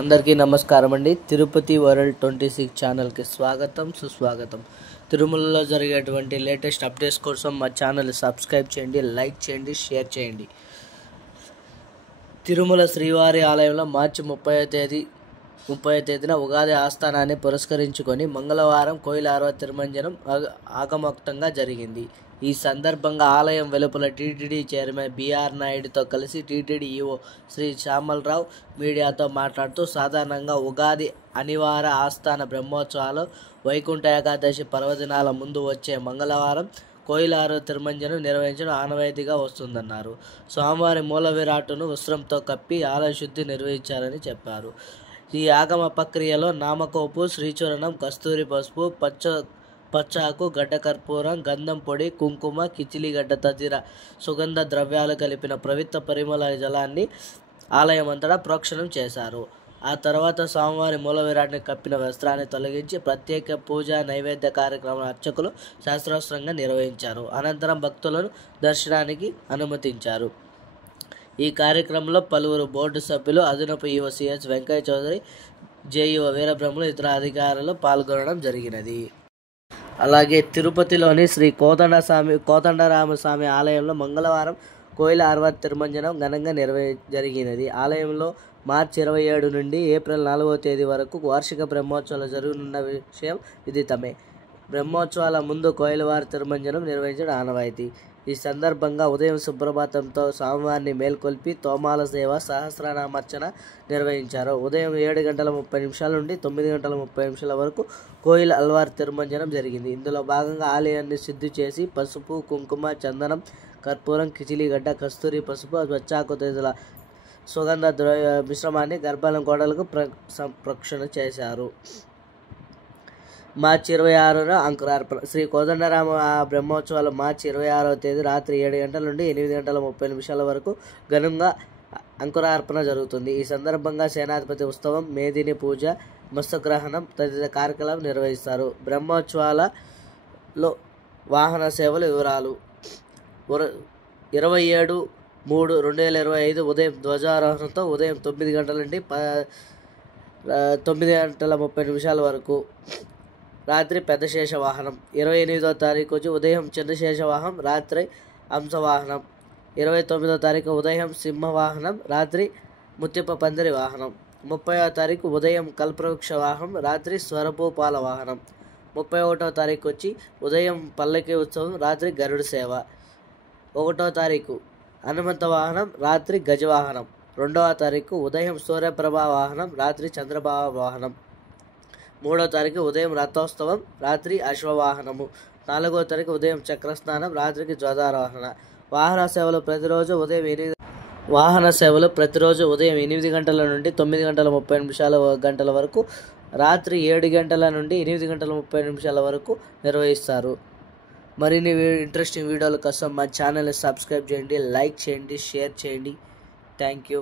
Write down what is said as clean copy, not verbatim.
అందరికీ నమస్కారం అండి. తిరుపతి వరల్డ్ 26 ఛానల్కి స్వాగతం, సుస్వాగతం. తిరుమలలో జరిగేటువంటి లేటెస్ట్ అప్డేట్స్ కోసం మా ఛానల్ సబ్స్క్రైబ్ చేయండి, లైక్ చేయండి, షేర్ చేయండి. తిరుమల శ్రీవారి ఆలయంలో మార్చి 30వ తేదీన ఉగాది ఆస్థానాన్ని పురస్కరించుకొని మంగళవారం కోయిల ఆరవ తిరుమంజనం ఆగమోక్తంగా జరిగింది. ఈ సందర్భంగా ఆలయం వెలుపల టీటీడీ చైర్మన్ బిఆర్ నాయుడుతో కలిసి టీటీడీ ఈవో శ్రీ శ్యామలరావు మీడియాతో మాట్లాడుతూ, సాధారణంగా ఉగాది అనివార ఆస్థాన బ్రహ్మోత్సవాలు వైకుంఠ ఏకాదశి పర్వదినాల ముందు వచ్చే మంగళవారం కోయిల ఆరవ తిరుమంజనం నిర్వహించడం ఆనవాయితీగా వస్తుందన్నారు. స్వామివారి మూల విరాట్టును వస్త్రంతో కప్పి ఆలయ శుద్ధి నిర్వహించారని చెప్పారు. ఈ ఆగమ ప్రక్రియలో నామకోపు, శ్రీచూర్ణం, కస్తూరి పసుపు, పచ్చాకు, గడ్డ కర్పూరం, గంధం పొడి, కుంకుమ, కిచిలిగడ్డ తదితర సుగంధ ద్రవ్యాలు కలిపిన పవిత్ర పరిమళ జలాన్ని ఆలయం అంతటా ప్రోక్షణం చేశారు. ఆ తర్వాత స్వామివారి మూల విరాట్ని కప్పిన వస్త్రాన్ని తొలగించి ప్రత్యేక పూజ, నైవేద్య కార్యక్రమాలు అర్చకులు శాస్త్రోత్సవంగా నిర్వహించారు. అనంతరం భక్తులను దర్శనానికి అనుమతించారు. ఈ కార్యక్రమంలో పలువురు బోర్డు సభ్యులు, అదనపు EO CH Venkaiah Chowdary, JEO Veerabrahmam, ఇతర అధికారులు పాల్గొనడం జరిగినది. అలాగే తిరుపతిలోని శ్రీ కోదండరామస్వామి ఆలయంలో మంగళవారం కోయిల ఆరవ తిరుమంజనం ఘనంగా జరిగినది. ఆలయంలో మార్చి 27 నుండి ఏప్రిల్ 4వ తేదీ వరకు వార్షిక బ్రహ్మోత్సవాలు జరగనున్న విషయం విదితమే. బ్రహ్మోత్సవాల ముందు కోయిలవారి తిరుమంజనం నిర్వహించడం ఆనవాయితీ. ఈ సందర్భంగా ఉదయం సుప్రభాతంతో స్వామివారిని మేల్కొల్పి తోమాల సేవ, సహస్రనామార్చన నిర్వహించారు. ఉదయం 7:30 నుండి 9:30 వరకు కోయిల అల్వార్ తిరుమంజనం జరిగింది. ఇందులో భాగంగా ఆలయాన్ని శుద్ధి చేసి పసుపు, కుంకుమ, చందనం, కర్పూరం, కిచిలిగడ్డ, కస్తూరి పసుపు, పచ్చాకు తదితర సుగంధ ద్రవ్య మిశ్రమాన్ని గర్భాలయం గోడలకు ప్రోక్షణ చేశారు. మార్చి 26న అంకురార్పణ. శ్రీ కోదండరామ బ్రహ్మోత్సవాలు మార్చి 26వ తేదీ రాత్రి 7 గంటల నుండి 8:30 వరకు ఘనంగా అంకురార్పణ జరుగుతుంది. ఈ సందర్భంగా సేనాధిపతి ఉత్సవం, మేదిని పూజ, మత్స్యగ్రహణం తదితర కార్యక్రమాలు నిర్వహిస్తారు. బ్రహ్మోత్సవాలలో వాహన సేవల వివరాలు: 27/3/2025 ఉదయం ధ్వజారోహణంతో ఉదయం 9 గంటల నుండి 9:30 వరకు రాత్రి పెద్ద శేష వాహనం. 28వ తారీఖు వచ్చి ఉదయం చిన్న శేష వాహనం, రాత్రి హంసవాహనం. 29వ తారీఖు ఉదయం సింహవాహనం, రాత్రి ముత్యప్ప పందిరి వాహనం. 30వ తారీఖు ఉదయం కల్పవృక్ష వాహనం, రాత్రి స్వరభూపాల వాహనం. 31వ తారీఖు వచ్చి ఉదయం పల్లకి ఉత్సవం, రాత్రి గరుడ సేవ. 1వ తారీఖు హనుమంత వాహనం, రాత్రి గజవాహనం. 2వ తారీఖు ఉదయం సూర్యప్రభ వాహనం, రాత్రి చంద్రభావ వాహనం. 3వ తారీఖు ఉదయం రథోత్సవం, రాత్రి అశ్వవాహనము. 4వ తారీఖు ఉదయం చక్రస్నానం, రాత్రికి ధ్వజారోహణ. వాహన సేవలు ప్రతిరోజు ఉదయం 8 గంటల నుండి 9:30 వరకు, రాత్రి 7 గంటల నుండి 8:30 వరకు నిర్వహిస్తారు. మరిన్ని ఇంట్రెస్టింగ్ వీడియోల కోసం మా ఛానల్ని సబ్స్క్రైబ్ చేయండి, లైక్ చేయండి, షేర్ చేయండి. Thank you.